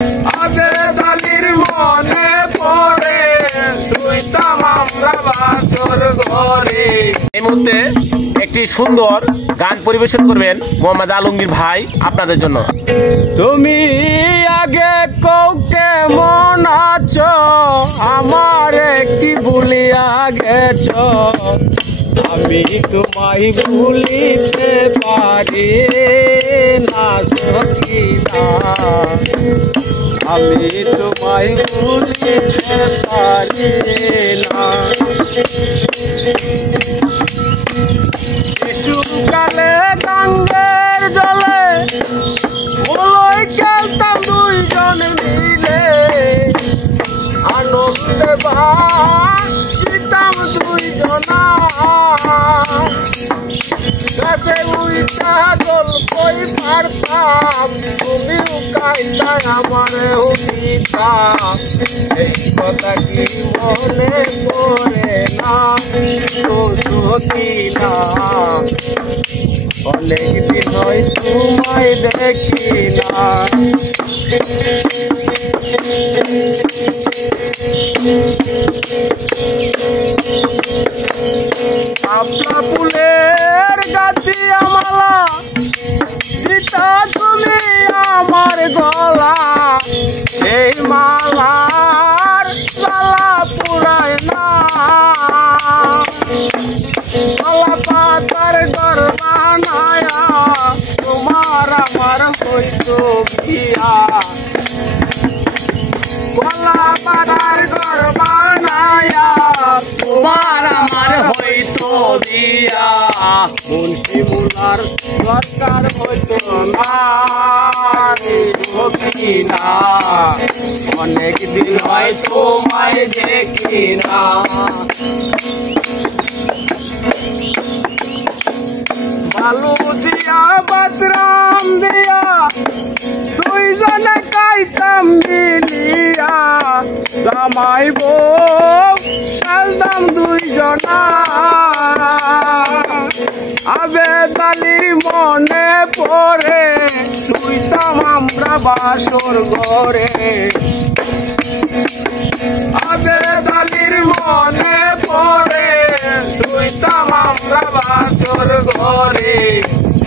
আবেদালির মনে পড়ে শুইতাম আমরা বাসর ঘরে। এই মুহূর্তে একটি সুন্দর গান পরিবেশন করবেন মোহাম্মদ আলমগীর ভাই আপনাদের জন্য। তুমি আগে কৌকে মন আছো আমার কি ভুলিয়া গেছ, আমি তোমায় ভুলিতে পারি না সখিনা, আমি তোমায় ভুলিতে পারি না। শিশুকালে গঙ্গের জলে ওই খেলতাম দুইজন মিলে, আনন্দে বাসিতাম দুইজনা, গাছে উইটা গল্পই পারতাম তুমিও কাইতায় আমারে উঠিতা। এই কথা কি মনে পড়ে না সখিনা, অনেক দিন হয় তোমায় দেখি না। আপনার ফুলের গাছি আমালা দিতা তুমি আমার গলা, এই মালার লালা পুরায় না, মালা পাতার ঘর বানায়া তোমার আমার হইতো বিয়া, মালা পাতার ঘর বানায়া তোমার আমার হইতো বিয়া, মুন্সি মুলার দরকার হইতো না সখিনা, অনেক দিন হয় তোমায় দেখি না। বালু দিয়া বাতরাম দিয়া দুইজনে খাইতাম মিলিয়া, জামাই বউ খেলতাম দুইজনা, আবেদালির মনে পড়ে শুইতাম আমরা বাসর ঘরে, আবেদালির মনে পড়ে শুইতাম আমরা বাসর ঘরে,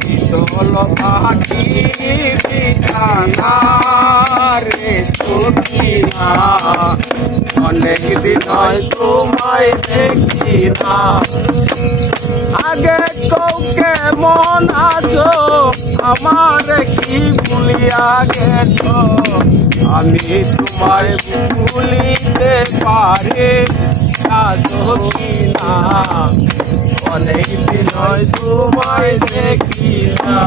শীতল পাখি বিছানা রে সখিনা, অনেক দিন হয় তোমায় দেখি না। আগে কৌকে মন আছো আমার কি ভুলিয়া গেছ, আমি তোমার ভুলিতে পারি না সখিনা, অনেক দিন হয় তোমায় দেখি না।